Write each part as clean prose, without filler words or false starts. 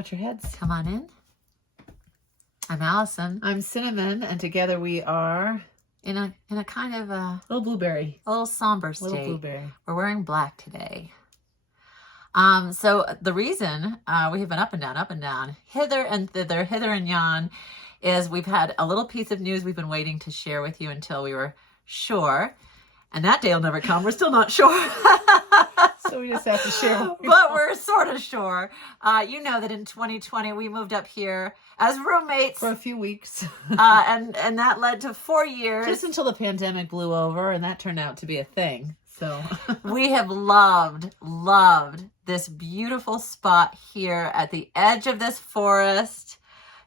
watch your heads. Come on in. I'm Allison. I'm Cinnamon, and together we are In a kind of a little blueberry. little somber state. Little blueberry. We're wearing black today. So the reason we have been up and down, hither and thither, hither and yon, is we've had a little piece of news we've been waiting to share with you until we were sure. And that day will never come. We're still not sure. So we just have to share. But we're sort of sure. You know that in 2020 we moved up here as roommates. For a few weeks. And that led to 4 years. Just until the pandemic blew over, and that turned out to be a thing. So we have loved this beautiful spot here at the edge of this forest,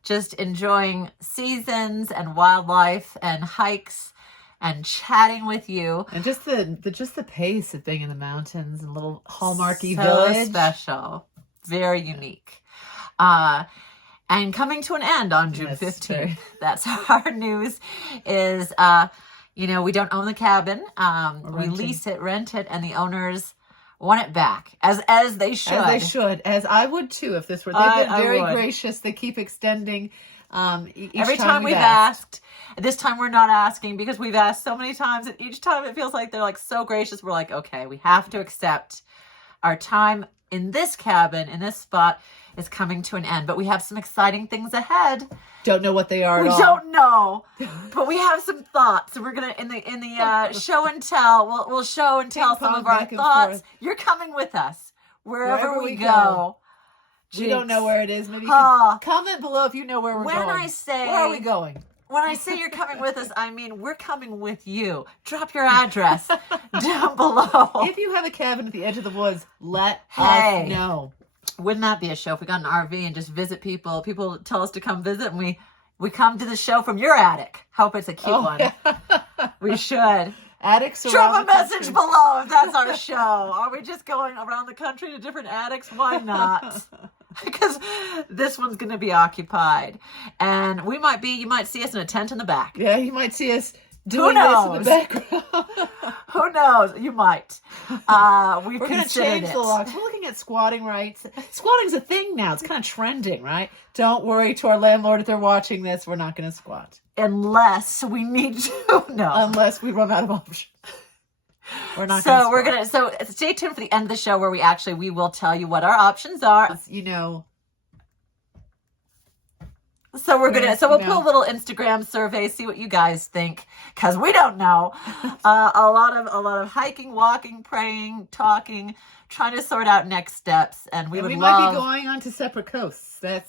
just enjoying seasons and wildlife and hikes and chatting with you. and just the pace of being in the mountains and little hallmarky So village. special, very unique. And coming to an end on June Yes, 15th. very. That's our news is, we don't own the cabin. We renting. lease it, rent it, and the owners want it back, as they should. As they should, as I would too if this were. They've been very would. gracious. They keep extending. Each Every time we've asked, this time we're not asking because we've asked so many times, and each time it feels like they're like so gracious. We're like, okay, we have to accept our time in this cabin, in this spot, is coming to an end. But we have some exciting things ahead. Don't know what they are. We at all. don't know, but we have some thoughts, and we're gonna in the show and tell. We'll show and tell some Ping-pong of our back and thoughts. forth. You're coming with us wherever we go. go. We don't Jinx. know where it is. Maybe you Ah. can comment below if you know where we're When going. I say- where are we going? When I say you're coming with us, I mean we're coming with you. Drop your address down below. If you have a cabin at the edge of the woods, let Hey. us know. Wouldn't that be a show if we got an RV and just visit people? People tell us to come visit, and we come to the show from your attic. Hope it's a cute one. Yeah. We should. Attics around Drop a the country. message below if that's our show. Are we just going around the country to different attics? Why not? Because this one's going to be occupied. And you might see us in a tent in the back. Yeah, you might see us doing this in knows? the background. Who knows? You might. We've We're going to considered change it. the locks. We're looking at squatting rights. Squatting's a thing now. It's kind of trending, right? Don't worry to our landlord if they're watching this. We're not going to squat. Unless we need to. No. Unless we run out of options. We're not So going to so stay tuned for the end of the show where we will tell you what our options are. You know, So we'll pull a little Instagram survey, see what you guys think, because we don't know. A lot of hiking, walking, praying, talking, trying to sort out next steps, and we might be going on to separate coasts. That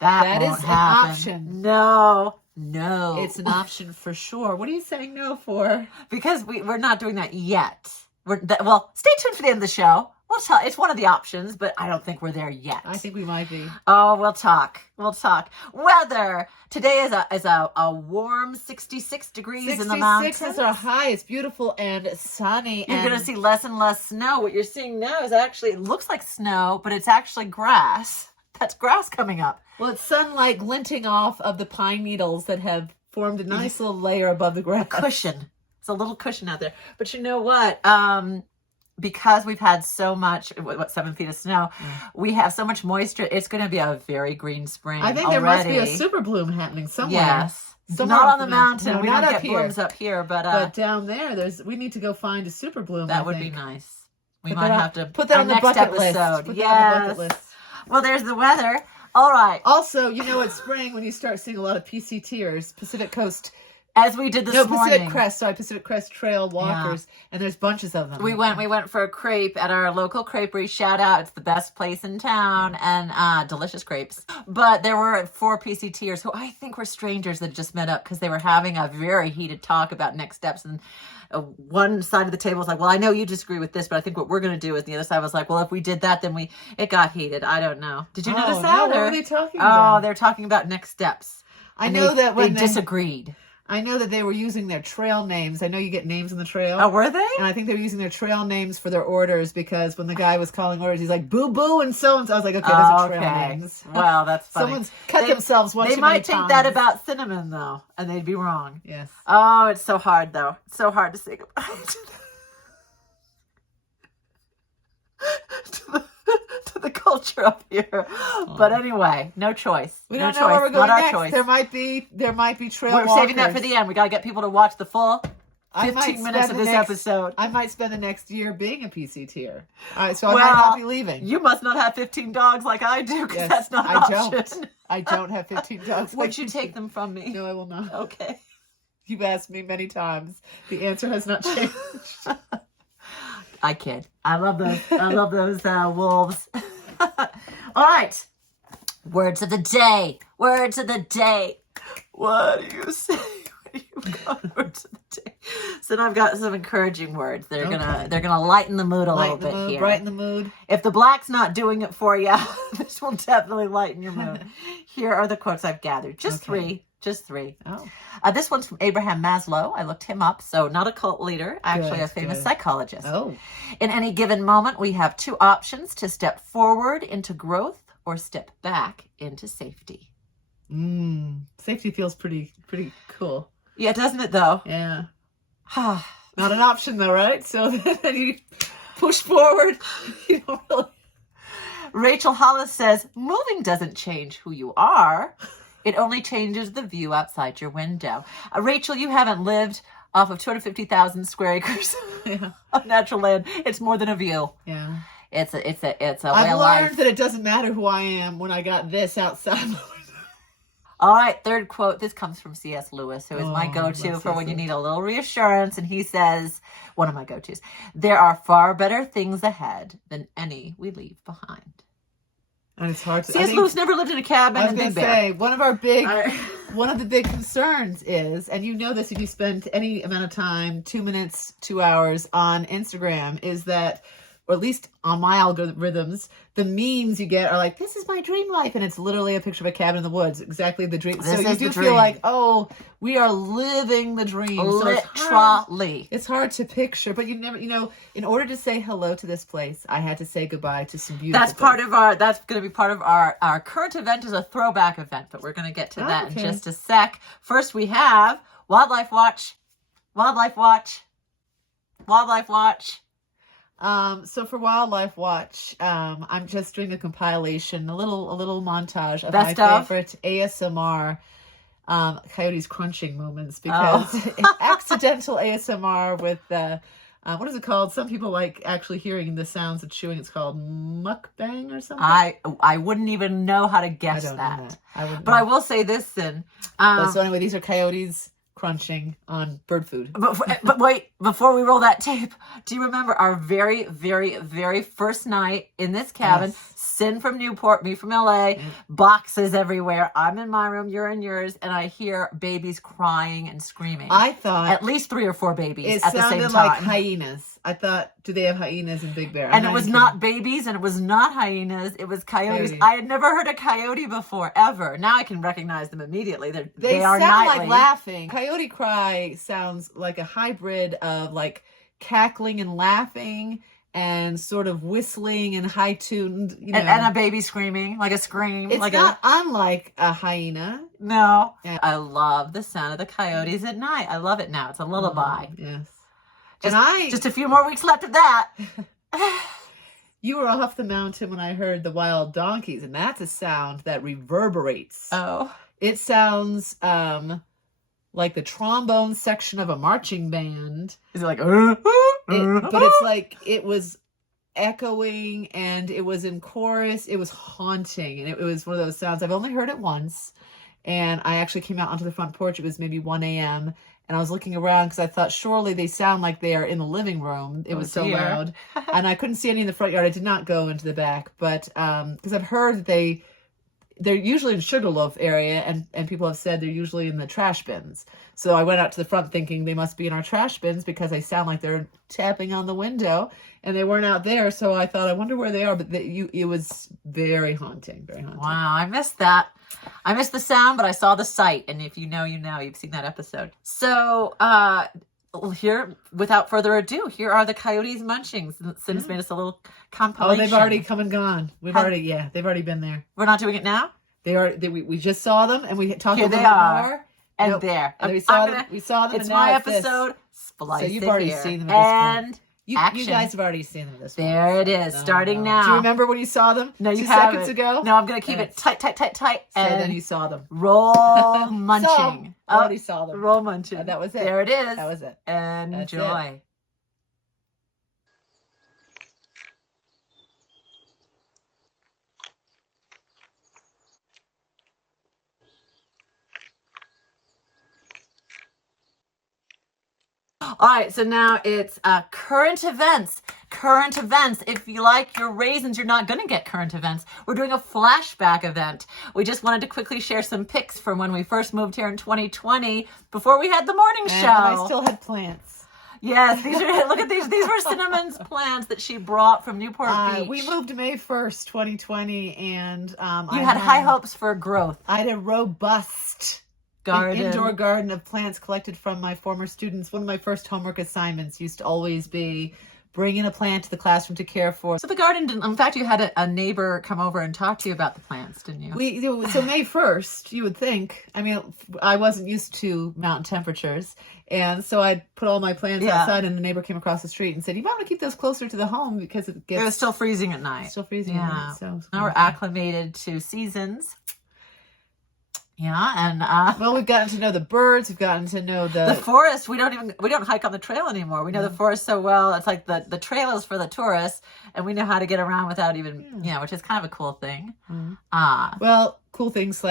that is won't an happen. option. No, It's an option for sure. What are you saying no for? because we're not doing that yet. Stay tuned for the end of the show. We'll tell. It's one of the options, but I don't think we're there yet. I think we might be. Oh, we'll talk. Weather today is a warm 66 degrees in the mountains. 66 is our high. It's beautiful and sunny. You're and going to see less and less snow. What you're seeing now is actually, it looks like snow, but it's actually grass. That's grass coming up. Well, it's sunlight glinting off of the pine needles that have formed a nice little layer above the ground. Cushion. It's a little cushion out there. But you know what? Because we've had so much, 7 feet of snow, we have so much moisture. It's going to be a very green spring. I think there must be a super bloom happening somewhere. Yes. Somewhere Not off on the mountain. No, we not don't up get here. blooms up here, But down there, we need to go find a super bloom. that I would think. be nice. We Put might that on- have to put that our on the next bucket list. episode. Put that on the bucket Yes. list. Well, there's the weather. All right. Also, you know, it's spring when you start seeing a lot of PCTers, Pacific Coast. As we did this morning. Pacific Crest Trail walkers, and there's bunches of them. We went for a crepe at our local creperie. Shout out, it's the best place in town, and delicious crepes. But there were 4 PCTers who I think were strangers that just met up because they were having a very heated talk about next steps. And one side of the table was like, well, I know you disagree with this, but I think what we're going to do is, the other side was like, well, if we did that, then it got heated. I don't know. Did you notice that? No, what were they talking about? Oh, they're talking about next steps. I And know they, that when they disagreed. I know that they were using their trail names. I know you get names in the trail. Oh, were they? And I think they were using their trail names for their orders because when the guy was calling orders, he's like, boo boo and so and so. I was like, okay, those are trail names. Well, that's funny. Someone's cut themselves one They too might many think times. that about cinnamon, though, and they'd be wrong. Yes. Oh, it's so hard, though. It's so hard to say goodbye to the culture up here. But anyway, no choice. We no don't know choice. where we're going Not our next. choice. There might be trail We're walkers. saving that for the end. We got to get people to watch the full I might 15 minutes spend of the this next- episode. I might spend the next year being a PCTer. All right, so I might not be leaving. You must not have 15 dogs like I do, because Yes, that's not an I option. don't. I don't have 15 dogs. Would you take them from me? No, I will not. Okay. You've asked me many times. The answer has not changed. I kid. I love those. I love those wolves. All right. Words of the day. Words of the day. What do you say? Words of the day. So now I've got some encouraging words. They're gonna lighten the mood a little bit here. Brighten the mood. If the black's not doing it for you, this will definitely lighten your mood. Here are the quotes I've gathered. Just three. Just three. Oh. This one's from Abraham Maslow. I looked him up. So not a cult leader, actually a famous psychologist. Oh. In any given moment, we have two options: to step forward into growth or step back into safety. Safety feels pretty cool. Yeah, doesn't it though? Yeah. Not an option though, right? So then you push forward. You don't really. Rachel Hollis says, moving doesn't change who you are. It only changes the view outside your window. Rachel, you haven't lived off of 250,000 square acres of natural land. It's more than a view. Yeah. It's a way I've of learned life. that it doesn't matter who I am when I got this outside. All right, third quote. This comes from C.S. Lewis, who is my go-to that's for so when you sweet. need a little reassurance. And he says, one of my go-tos, there are far better things ahead than any we leave behind. And it's hard to. C.S. Lewis never lived in a cabin I was in going Big to Bear. say, one of the big concerns is, and you know this if you spend any amount of time, 2 minutes, 2 hours on Instagram, is that, or at least on my algorithms, the memes you get are like, this is my dream life. And it's literally a picture of a cabin in the woods. Exactly the dream. This So you is do the feel dream. like, oh, we are living the dream. So Literally. it's hard to picture, but you never, in order to say hello to this place, I had to say goodbye to some beautiful That's going to be part of our current event is a throwback event, but we're going to get to that in just a sec. First, we have Wildlife Watch. Wildlife Watch. Wildlife Watch. So for Wildlife Watch, I'm just doing a compilation, a little montage of Best my of? favorite ASMR, coyotes crunching moments, because accidental ASMR with, what is it called? Some people like actually hearing the sounds of chewing. It's called mukbang or something. I wouldn't even know how to guess I don't that. know that. I wouldn't But know. I will say this then. So anyway, these are coyotes crunching on bird food. But wait, before we roll that tape, do you remember our very, very, very first night in this cabin? Yes. Sin from Newport, me from LA, boxes everywhere. I'm in my room, you're in yours, and I hear babies crying and screaming. I thought At least 3 or 4 babies it at the same sounded time. like hyenas. I thought, do they have hyenas in Big Bear? And it was not babies, and it was not hyenas. It was coyotes. Coyotes. I had never heard a coyote before, ever. Now I can recognize them immediately. They are sound nightly. like laughing. Coyote cry sounds like a hybrid of like cackling and laughing and sort of whistling and high tuned. And a baby screaming, like a scream. It's like not unlike a hyena. No. Yeah. I love the sound of the coyotes at night. I love it now. It's a lullaby. Yes. Just a few more weeks left of that. You were off the mountain when I heard the wild donkeys, and that's a sound that reverberates. Oh. It sounds like the trombone section of a marching band. Is it like, But it's like it was echoing and it was in chorus. It was haunting, and it was one of those sounds. I've only heard it once, and I actually came out onto the front porch. It was maybe 1 a.m. and I was looking around because I thought surely they sound like they are in the living room. It was so dear. loud, and I couldn't see any in the front yard. I did not go into the back, but because I've heard that they're usually in Sugarloaf area, and people have said they're usually in the trash bins. So I went out to the front thinking they must be in our trash bins because they sound like they're tapping on the window, and they weren't out there. So I thought, I wonder where they are. But it was very haunting, very haunting. Wow, I missed that. I missed the sound, but I saw the sight. And if you know, you know. You've seen that episode. So here, without further ado, here are the coyotes munching. Since made us a little compilation. Oh, they've already come and gone. They've already been there. We're not doing it now? We just saw them, and we talked Here a little they bit are. more. And there. And we I'm saw gonna- them. We saw them. It's and now my this. episode. Splice So you've it already here. seen them at this And You Action. guys have already seen them this There morning. it is, starting now. Do you remember when you saw them? No, you 2 haven't. seconds ago? No, I'm going to keep it tight. So And then you saw them. roll Saw 'em. munching. Already saw them. Roll munching. That was it. There it is. That was it. Enjoy. All right, so now it's current events. Current events. If you like your raisins, you're not going to get current events. We're doing a flashback event. We just wanted to quickly share some pics from when we first moved here in 2020 before we had the morning show. And I still had plants. Yes, these are, look at these. These were Cinnamon's plants that she brought from Newport Beach. We moved May 1st, 2020, and you had high hopes for growth. I had a robust indoor garden of plants collected from my former students. One of my first homework assignments used to always be bring in a plant to the classroom to care for. So the garden didn't, in fact, you had a neighbor come over and talk to you about the plants, didn't you? So May 1st, you would think, I mean, I wasn't used to mountain temperatures. And so I put all my plants outside, and the neighbor came across the street and said, you might want to keep those closer to the home because it was still freezing at night. Still freezing at night. So now we're acclimated to seasons. Yeah, and well, we've gotten to know the birds. We've gotten to know the forest. We don't hike on the trail anymore. We know the forest so well. It's like the trail is for the tourists, and we know how to get around without even which is kind of a cool thing. Well, cool thing /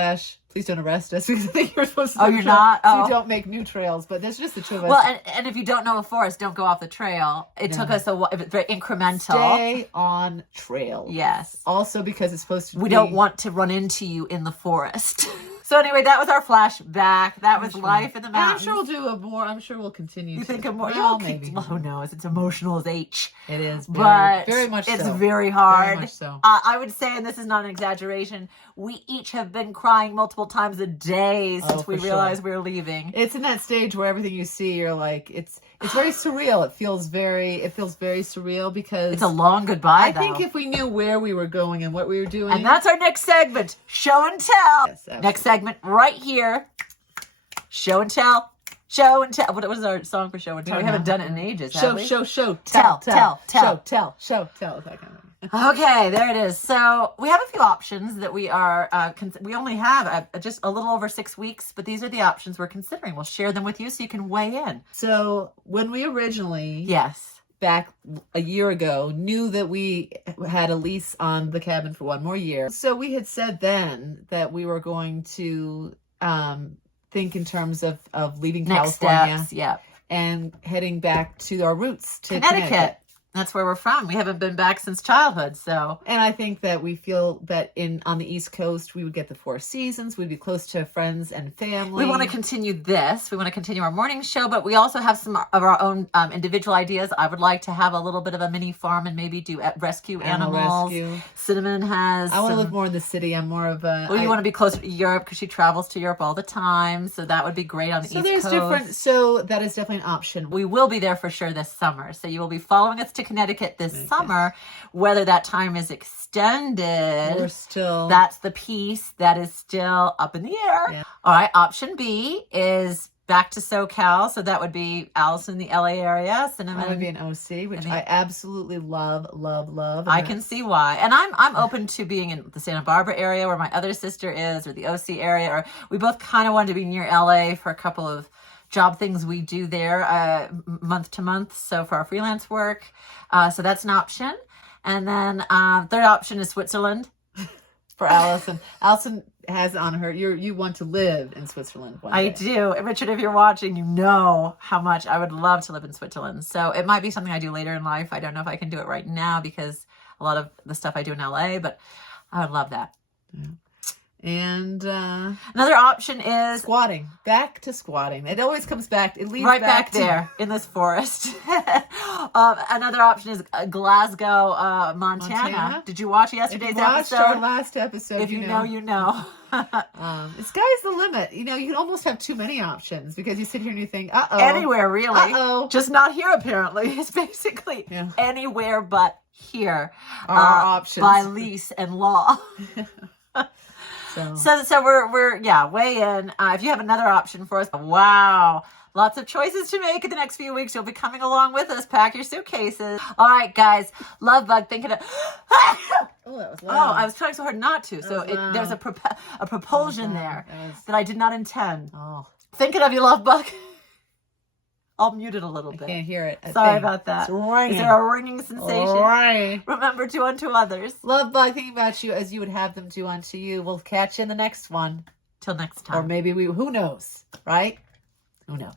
please don't arrest us because I think you're supposed to. Oh, you're not. So you don't make new trails, but there's just the two of us. Well, and if you don't know a forest, don't go off the trail. It took us a while. It's very incremental. Stay on trail. Yes. Also because it's supposed to. We don't want to run into you in the forest. So anyway, that was our flashback. That was life in the mountains. I'm sure we'll do a more. I'm sure we'll continue. You think of more? Well, maybe. Well, who knows? It's emotional as H. It is, but very much. It's so. very hard. Very much so. I would say, and this is not an exaggeration, we each have been crying multiple times a day since we realized we were leaving. It's in that stage where everything you see, you're like, it's very surreal. It feels very surreal because it's a long goodbye. I think if we knew where we were going and what we were doing, and that's our next segment, show and tell. Yes, next segment right here, show and tell. Show and tell. What was our song for show and tell? We haven't done it in ages. Have we? Show, tell. That kind of thing. Okay, there it is. So we have a few options that we are, we only have just a little over 6 weeks, but these are the options we're considering. We'll share them with you so you can weigh in. So when we originally, back a year ago, knew that we had a lease on the cabin for 1 more year. So we had said then that we were going to think in terms of leaving Next California steps, and heading back to our roots to Connecticut. That's where we're from. We haven't been back since childhood, so. And I think that we feel that on the East Coast, we would get the 4 seasons. We'd be close to friends and family. We want to continue this. We want to continue our morning show, but we also have some of our own individual ideas. I would like to have a little bit of a mini farm and maybe do rescue animals. Cinnamon has. I want to live more in the city. I'm more of a. Well, you want to be closer to Europe because she travels to Europe all the time, so that would be great on the East Coast. So that is definitely an option. We will be there for sure this summer, so you will be following us to Connecticut this summer. Whether that time is extended, that's the piece that is still up in the air. Yeah. All right, option B is back to SoCal, so that would be Alice in the LA area. Cinnamon. That would be an OC, which I absolutely love. I can see why, and I'm open to being in the Santa Barbara area where my other sister is, or the OC area, or we both kind of wanted to be near LA for a couple of job things we do there month to month. So for our freelance work, so that's an option. And then third option is Switzerland for Allison. Allison has on her. You want to live in Switzerland one day. I do, Richard. If you're watching, you know how much I would love to live in Switzerland. So it might be something I do later in life. I don't know if I can do it right now because a lot of the stuff I do in LA, but I would love that. Yeah. And another option is squatting. Back to squatting. It always comes back. It leads right back there in this forest. Another option is Glasgow, Montana. Did you watch yesterday's episode? Our last episode. If you know, you know. Sky's the limit. You know, you can almost have too many options because you sit here and you think, anywhere really. Just not here apparently. It's basically anywhere but here. Our options by lease and law. So we're weigh in. If you have another option for us, wow. Lots of choices to make in the next few weeks. You'll be coming along with us. Pack your suitcases. All right, guys. Love bug. Thinking of... Oh, that was Oh, loud. I was trying so hard not to. So there's a propulsion there that I did not intend. Oh. Thinking of you, love bug. I'll mute it a little bit. I can't hear it. Sorry about that. It's ringing. Is there a ringing sensation? Right. Remember to unto others. Love bug thinking about you as you would have them do unto you. We'll catch you in the next one. Till next time. Or maybe who knows, right? Who knows?